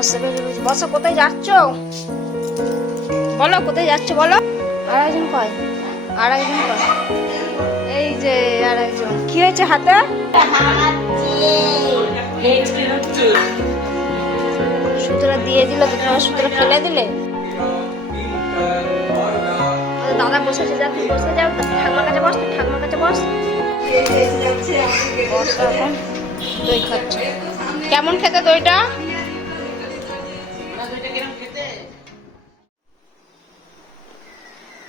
বসে, বসো, কোথায় যাচ্ছ? বলো, কোথায় যাচ্ছ, বলো। আর একজন কয় আর একজন কয়। এই যে আর একজন কি হয়েছে হাতে? সুতরা দিয়ে দিল দুটো সুতরা ফেলে দিলে? দাদা বসেছে যা তুই বসে যাও। তো ঠাকুমার কাছে বস, ঠাকুমার কাছে বস। দই খাচ্ছে। কেমন খেতে দইটা?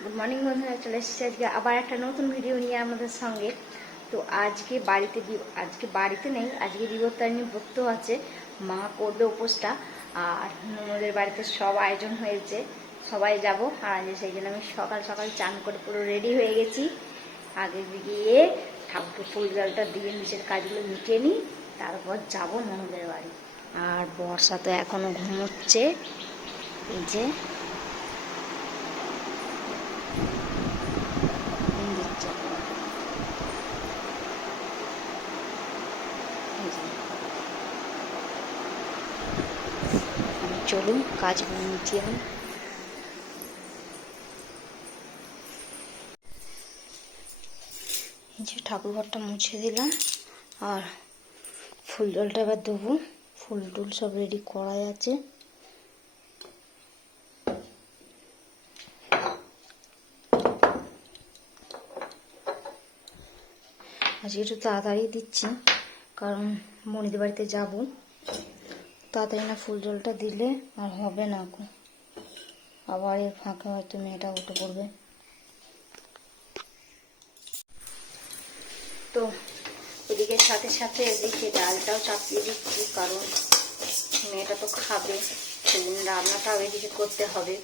গুড মর্নিং বন্ধুরা। চলে এসেছি আজকে আবার একটা নতুন ভিডিও নিয়ে আমাদের সঙ্গে। তো আজকে বাড়িতে আজকে বাড়িতে নেই, আজকে বিবর্তারিণী ব্রত আছে, মা করবে উপোসটা, আর ননদের বাড়িতে সব আয়োজন হয়েছে, সবাই যাব, আর আজকে সেই জন্য আমি সকাল সকাল চান করে পুরো রেডি হয়ে গেছি। আগে গিয়ে ঠাকুরকে ফুল জলটা দিয়ে নিচের কাজগুলো মিটিয়ে নিই, তারপর যাব ননদের বাড়ি। আর বর্ষা তো এখনও ঘুমোচ্ছে, এই যে ঘুম দিচ্ছে এখনও। এই যে। আমি চলুন কাজগুলো মিটিয়ে নিই এই যে ঠাকুর ঘরটা মুছে দিলাম, আর ফুল জলটা এবার দেবো ফুল টুল সব রেডি করাই আছে। আজকে একটু তাড়াতাড়ি দিচ্ছি, কারণ মনিদের বাড়িতে যাব। তাড়াতাড়ি না ফুল জলটা দিলে আর হবে না এখন। আবার এর ফাঁকে হয়তো মেয়েটা উঠে পড়বে। তো এদিকে সাথে সাথে এদিকে ডালটাও চাপিয়ে দিচ্ছি, কারণ মেয়েটা তো খাবে সেই জন্য রান্নাটাও এদিকে করতে হবে।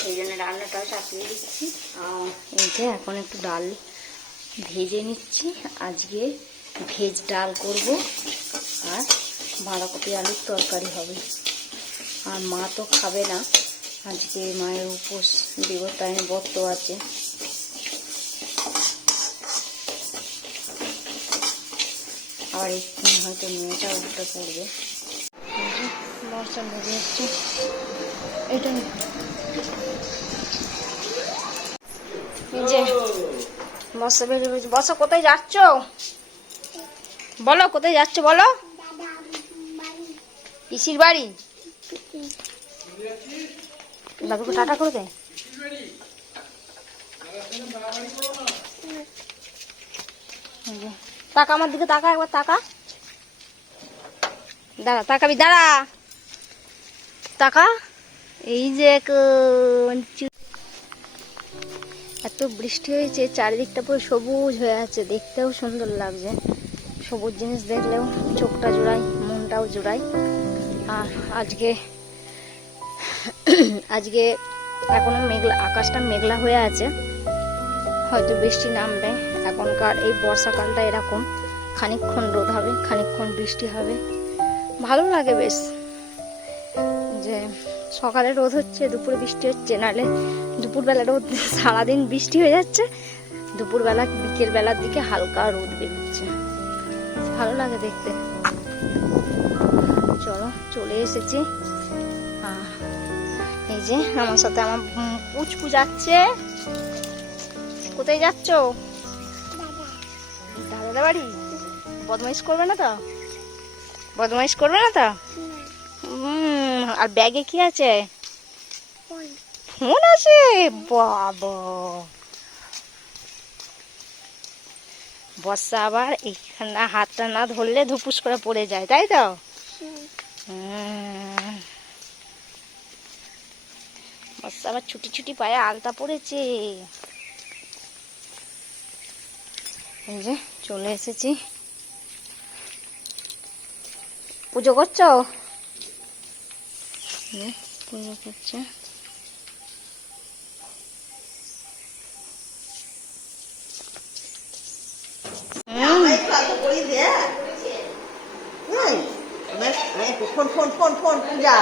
সেই জন্য রান্নাটাও চাপিয়ে দিচ্ছি। আর এখন একটু ডাল ভেজে নিচ্ছি। আজকে ভেজ ডাল করব। আর বাঁধাকপি আলুর তরকারি হবে। আর মা তো খাবে না। আজকে মায়ের উপোস দেবতায়ন ব্রত আছে। আর একটু হয়তো মেয়েটা উল্টে পড়বে। এটা যে কোথায় যাচ্ছ? বলো, কোথায় যাচ্ছ, বলো? পিসির বাড়ি? দাদুকে টাটা করে দে। এই যে, তাকা আমার দিকে তাকা একবার তাকা। দাঁড়া তাকাবি দাঁড়া। তাকা। এই যে এত বৃষ্টি হয়েছে চারিদিকটা পুরো সবুজ হয়ে আছে দেখতেও সুন্দর লাগছে। সবুজ জিনিস দেখলেও চোখটা জোড়ায় মনটাও জোড়ায়। আজকে আজকে এখনও মেঘলা, আকাশটা মেঘলা হয়ে আছে। হয়তো বৃষ্টি নামবে। এখনকার এই বর্ষাকালটা এরকম। খানিকক্ষণ রোদ হবে, খানিকক্ষণ বৃষ্টি হবে। ভালো লাগে বেশ। যে সকালে রোদ হচ্ছে, দুপুরে বৃষ্টি হচ্ছে নাহলে দুপুরবেলা রোদ, সারাদিন বৃষ্টি হয়ে যাচ্ছে। দুপুরবেলা, বিকেলবেলার দিকে হালকা রোদ বেরোচ্ছে। ভালো লাগে দেখতে। চলো এসেছি। এই যে আমার সাথে আমার পুচকু যাচ্ছে। কোথায় যাচ্ছ? দাদাদের বাড়ি? বদমাইশ করবে না তো? বদমাইশ করবে না তো? আর ব্যাগে কি আছে? ফোন আছে? বাবা। বর্ষা আবার এইখানে হাতটা না ধরলে ধুপুস করে পড়ে যায়, তাই তো? হুম। বর্ষা আবার ছুটি ছুটি পায়ে আলতা পড়েছে। এই যে, চলে এসেছি। পুজো করছ? পুজো করছে। Phone phone phone phone Puja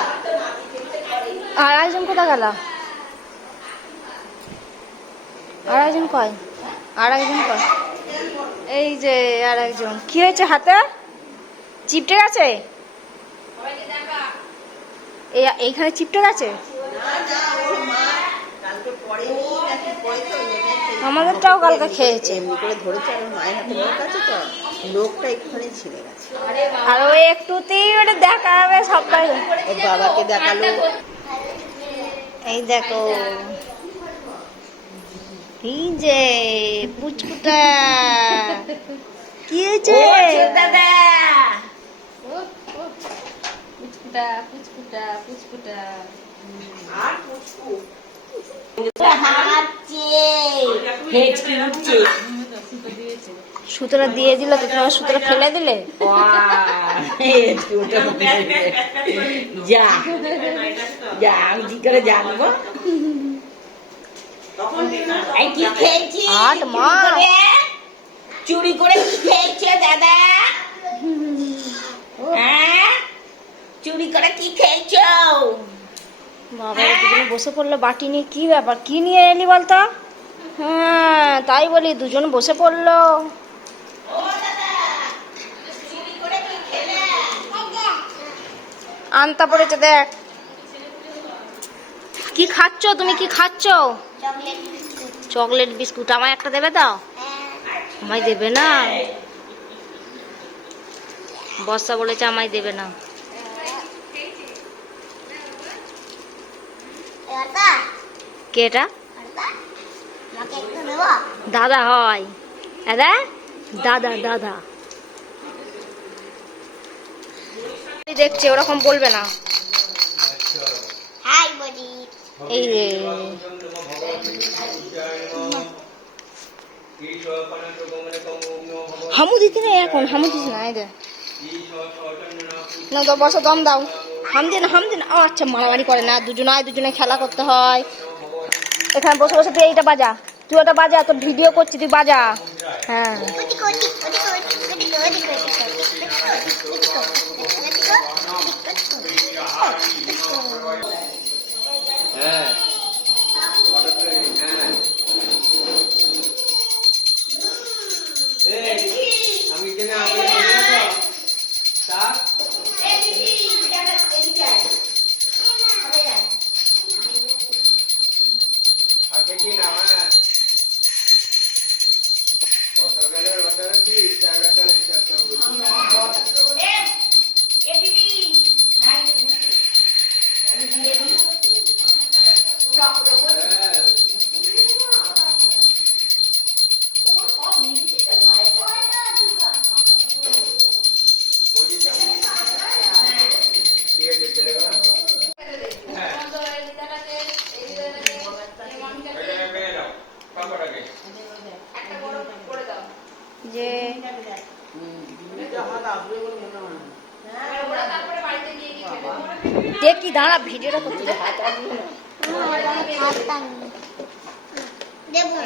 আর একজন কোথা গেল? আর একজন কয়? আর একজন কয়? এই যে আর একজন। কি হয়েছে হাতে? চিপটে গেছে? এই এইখানে চিপটে সেই- আমাদেরটাও কালকে খেয়েছে। এমনি করে ধরেছে মায়ের হাতে লোকটা একটুখানি ছিঁড়ে গেছে। আর ওই একটুতেই ওটা দেখা হবে সবাই। ওর বাবাকে দেখাল। এই দেখো। এই যে পুচকুটা। কি হয়েছে? দাদা পুচকুটা পুচকুটা পুচকুটা। আর পুচকু হাঁটছে হেঁচকি উঠছে সুতোটা দিয়ে দিল তো তোমার সুতোটা ফেলে দিলে? যা যা আমি কি করে জানব? কি আট মাস। চুরি করে কি খেয়েছে দাদা? হ্যাঁ? চুরি করে কি খেয়েছো? বাবা দুজনে বসে পড়ল বাটি নিয়ে কি ব্যাপার? কি নিয়ে এলি বলতো? হ্যাঁ তাই বলি দুজন বসে পড়ল। আনতা পড়েছে দেখ। কি খাচ্ছ? তুমি কি খাচ্ছ? Chocolate biscuit. আমায় একটা দেবে দাও? আমায় দেবে না? বর্ষা বলেছে আমায় দেবে না। কে এটা? দাদা হয়। দাদা দাদা দাদা। দেখছে ওরকম বলবে না এই রে হামু দিতে না এখন হামু দিতে না এই না তো বসো দম দাও হাম দিন হাম দিন ও আচ্ছা মারামারি করে না দুজনায় দুজনে খেলা করতে হয় এখানে বসে বসে তুই এইটা বাজা তুই ওটা বাজা তোর ভিডিও করছি তুই বাজা হ্যাঁ হ্যাঁ যে দেখি দাঁড়া ভিডিওটা করতে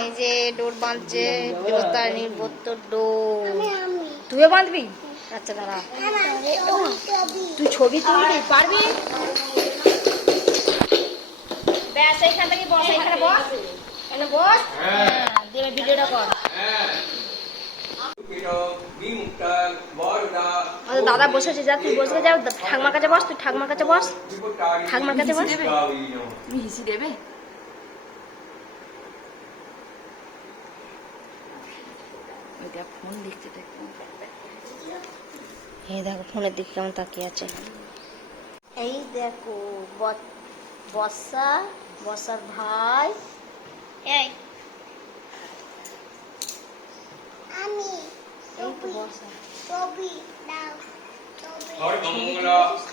এই যে ডোর বাঁধছে দেবতারিনীর বত্তর ডোর। তুইও বাঁধবি? আচ্ছা দাঁড়া। তুই ছবি তুলবি? পারবি? ব্যাস এইখান থেকে বস এইখানে বস। এখানে বস। হ্যাঁ। হ্যাঁ দেবে ভিডিওটা কর। দাদা বসেছে যা তুই বসে যা ঠাকমার কাছে বস তুই ঠাকমার কাছে বস। ঠাকমার কাছে বস। গাউইনো মিহিসি দেবে? ফোন দেখতে এই দেখো ফোনের দিকে কেমন তাকিয়ে আছে। এই দেখো ব- বর্ষা বর্ষার ভাই। এই। এই তো বর্ষা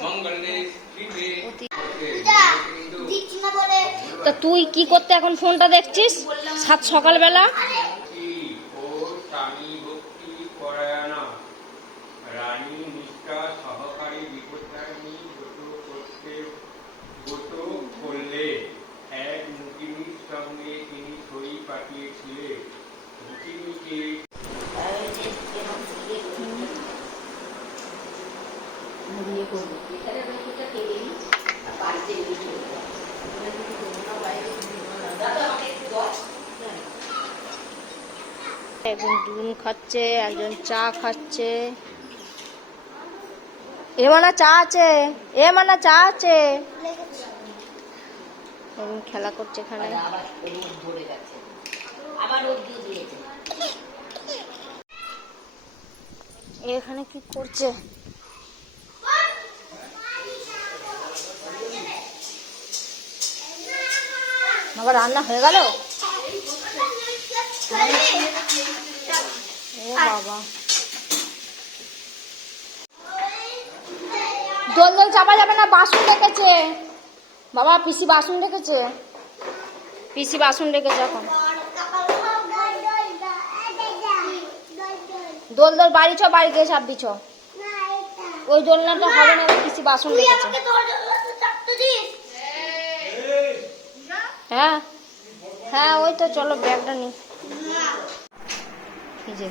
মঙ্গলে শিবে তা তুই কি করতে এখন ফোনটা দেখছিস? সাত সকালবেলা ভক্তি ও স্বামী ভক্তি পরায়ণা রানী নিষ্ঠা সহকারী বিপত্তারিণী ব্রত করতে ব্রত করলে এক মুকিনীর সঙ্গে তিনি সই পাঠিয়েছিলেন মুকিনীকে বিয়ে করব একজন ডুন খাচ্ছে, একজন চা খাচ্ছে। এ মানা চা আছে, এ মানা চা আছে। খেলা করছে এখানে। এখানে কি করছে? বাবা, রান্না হয়ে গেল? ও বাবা। দোল দোল চাপা যাবে না বাসন রেখেছে। বাবা পিসি বাসন রেখেছে? পিসি বাসন রেখেছে এখন। দোল দোল বাড়ি ছ বাড়ি গিয়ে চাপবি ছ। ওই দোলনাটা হবে না পিসি বাসন রেখেছে। হ্যাঁ। হ্যাঁ ওই তো চলো ব্যাগটা নি এই যে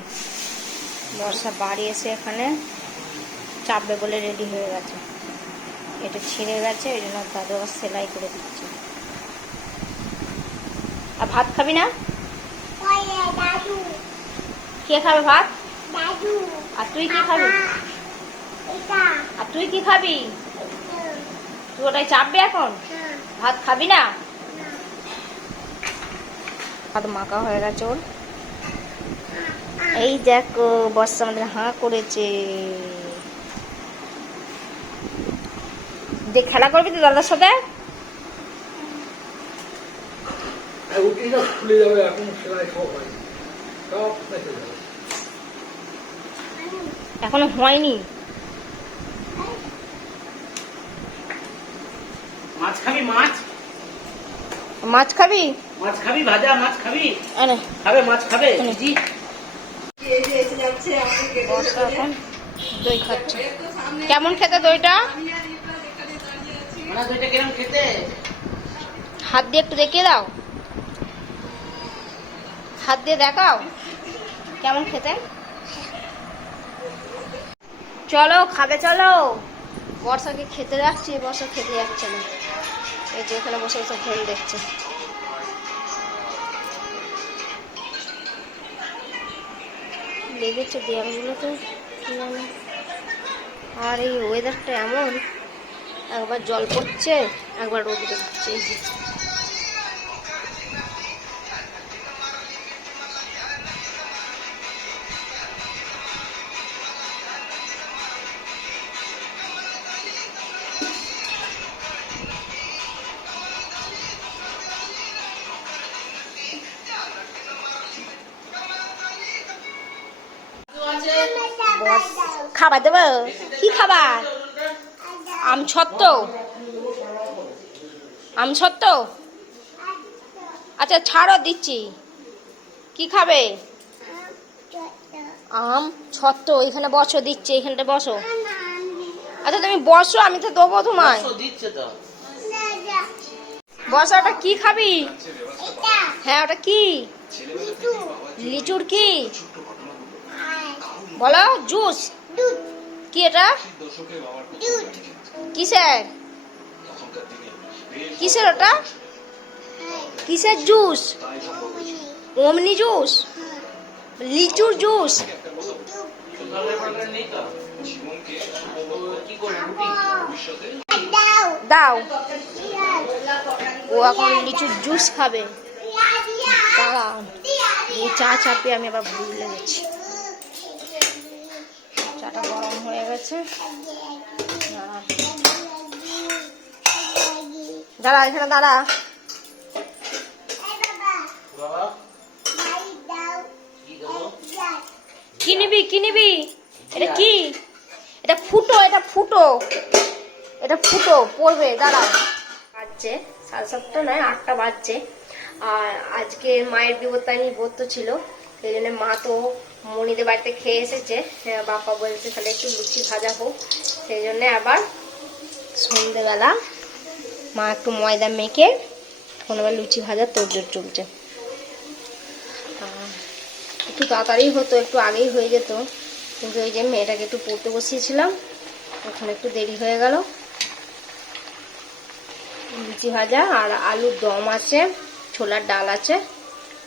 বর্ষা বাড়ি এসে এখানে চাপবে বলে রেডি হয়ে গেছে। এটা ছিঁড়ে গেছে ওই জন্য দাদু আবার সেলাই করে দিচ্ছে। আর ভাত খাবি না? কে খাবে ভাত? আর তুই কি খাবি? আর তুই কি খাবি? তুই ওটাই চাপবে এখন? ভাত খাবি না। ভাত মাখা হয়ে গেছে ওর। এই দেখো বর্ষা আমাদের হাঁ করেছে। যে খেলা করবি তো দাদার সাথে? হয় এখনও হয়নি। মাছ খাবি মাছ? মাছ খাবি? মাছ খাবি ভাজা মাছ খাবি? খাবে মাছ খাবে? জি এই যে এসে যাচ্ছে আমাকে বর্ষা এখন দই খাচ্ছে। কেমন খেতে দইটা? মানে দুইটা কিরম খেতে? হাত দিয়ে একটু দেখিয়ে দাও। হাত দিয়ে দেখাও। কেমন খেতে? চলো খাবে চলো। বর্ষাকে খেতে যাচ্ছি বর্ষা খেতে যাচ্ছে না। এই যে এখানে বসে বসে ফোন দেখছে। লেগেছে তো আর এই ওয়েদারটা এমন একবার জল পড়ছে একবার রোদ পড়ছে এই খাবার দেবো? কি খাবার? আম ছত্ত আম ছত্ত আচ্ছা ছাড়ো দিচ্ছি। কি খাবে? আম ছত্ত এখানে বসো দিচ্ছে এখানটা বসো। আচ্ছা তুমি বসো আমি তো দেবো তোমায়। বসো ওটা কি খাবি? হ্যাঁ ওটা কি? লিচুর কি? বলো জুস। কি এটা? কিসের? কিসের ওটা? কিসের জুস? অমনি জুস? লিচুর জুস? দাও। ও এখন লিচুর জুস খাবে। দাঁড়াও। চা চাপিয়ে আমি আবার ভুলে গেছি। গেছে দাঁড়া। এখানে দাঁড়া। বাবা কি নিবি কি নিবি? এটা কি? এটা ফুটো এটা ফুটো। এটা ফুটো পড়বে দাঁড়া। বাজছে সাড়ে সাতটা নয় আটটা বাজছে। আর আজকে মায়ের বিপত্তানি ব্রত ছিল সেই জন্য মা তো মনিদের বাড়িতে খেয়ে এসেছে। বাপ্পা বলছে, তাহলে একটু লুচি ভাজা হোক। সেই জন্যে আবার সন্ধেবেলা মা একটু ময়দা মেখে তখন আবার লুচি ভাজা তোড়জোড় চলছে। একটু তাড়াতাড়ি হতো, একটু আগেই হয়ে যেত। কিন্তু ওই যে মেয়েটাকে একটু পড়তে বসিয়েছিলাম ওখানে একটু দেরি হয়ে গেল। লুচি ভাজা আর আলুর দম আছে, ছোলার ডাল আছে,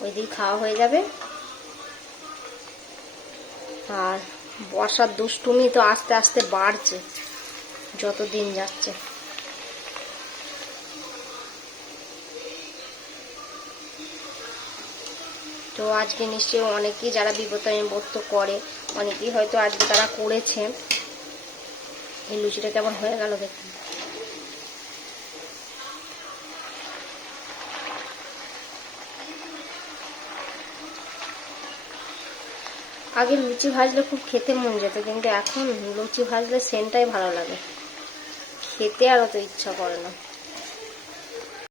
ওই দিয়ে খাওয়া হয়ে যাবে। আর বর্ষার দুষ্টুমি তো আস্তে আস্তে বাড়ছে যত দিন যাচ্ছে। তো আজকে নিশ্চয়ই অনেকেই যারা বিপত্তায়ন বোধ করে, অনেকেই হয়তো আজকে তারা করেছে। এই লুচিটা কেমন হয়ে গেল দেখুন। আগে লুচি ভাজলে খুব খেতে মন যেত, কিন্তু এখন লুচি ভাজলে সেন্টটাই ভালো লাগে। খেতে আর অত ইচ্ছা করে না।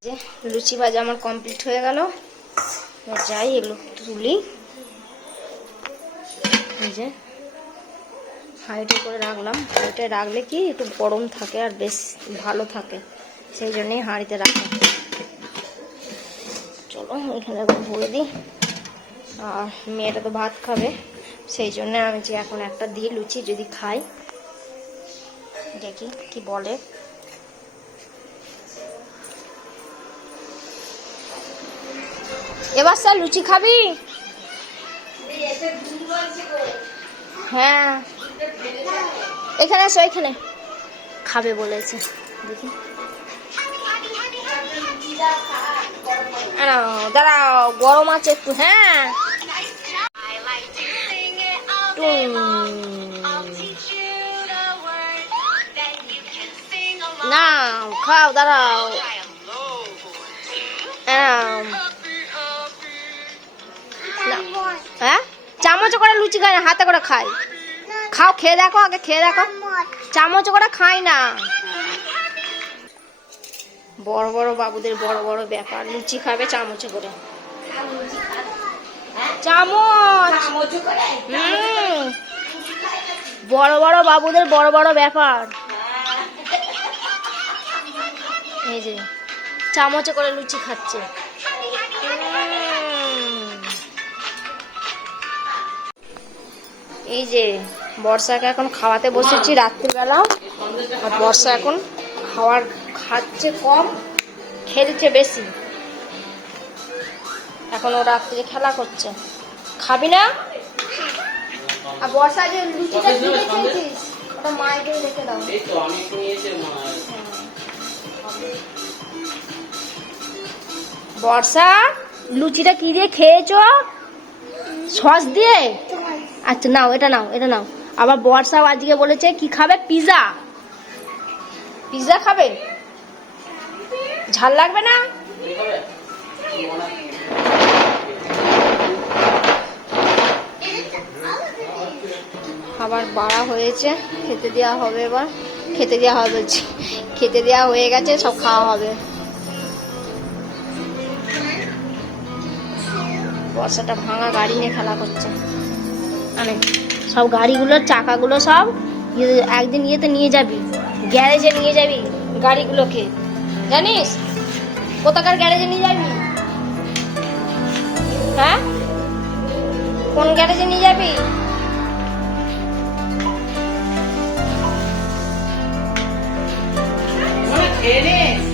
যে লুচি ভাজা আমার কমপ্লিট হয়ে গেল। যাই এগুলো তুলি। যে হাইটে করে রাখলাম। হাইটে রাখলে কি একটু গরম থাকে আর বেশ ভালো থাকে, সেই জন্যই হাঁড়িতে রাখা। চলো এখানে ভরে দিই। আর মেয়েটা তো ভাত খাবে। সেই জন্য আমি যে এখন একটা দিই লুচি যদি খাই। দেখি কি বলে। এবার স্যার লুচি খাবি? হ্যাঁ। এখানে আসো, এখানে। খাবে বলেছে। দেখি। দাঁড়াও, গরম আছে একটু হ্যাঁ। নাও খাও দাঁড়াও। হ্যাঁ? চামচ করে লুচি খায় না, হাতে করে খায় খাও, খেয়ে দেখো, আগে খেয়ে দেখো। চামচ করে খাই না। বড় বড় বাবুদের বড় বড় ব্যাপার, লুচি খাবে চামচে করে। চামচ। হুম। বড় বড় বাবুদের বড় বড় ব্যাপার। এই যে চামচে করে লুচি খাচ্ছে। এই যে বর্ষাকে এখন খাওয়াতে বসেছি রাত্রিবেলা। আর বর্ষা এখন খাওয়ার খাচ্ছে কম খেলছে বেশি। এখন ও রাত্রে খেলা করছে। খাবি না? আর বর্ষা যে লুচিটা কি দিয়ে খেয়েছিস ওটা মায়েকে রেখে দাও। এই তো আমি একটু নিয়েছি বর্ষা লুচিটা কি দিয়ে খেয়েছো? সস দিয়ে? আচ্ছা নাও এটা নাও এটা নাও। আবার বর্ষা আজকে বলেছে কি খাবে? পিজা। পিজা খাবে? ঝাল লাগবে না তুমি খাবে মনে হয় খাবার বাড়া হয়েছে, খেতে দেওয়া হবে এবার। খেতে দেওয়া হবে খেতে দেওয়া হয়ে গেছে, সব খাওয়া হবে। বর্ষাটা ভাঙা গাড়ি নিয়ে খেলা করছে। মানে সব গাড়িগুলোর চাকাগুলো সব ইয়ে- একদিন ইয়েতে নিয়ে যাবি, গ্যারেজে নিয়ে যাবি গাড়িগুলোকে। জানিস? কোথাকার গ্যারেজে নিয়ে যাবি? হ্যাঁ? কোন গ্যারেজে নিয়ে যাবি? It is.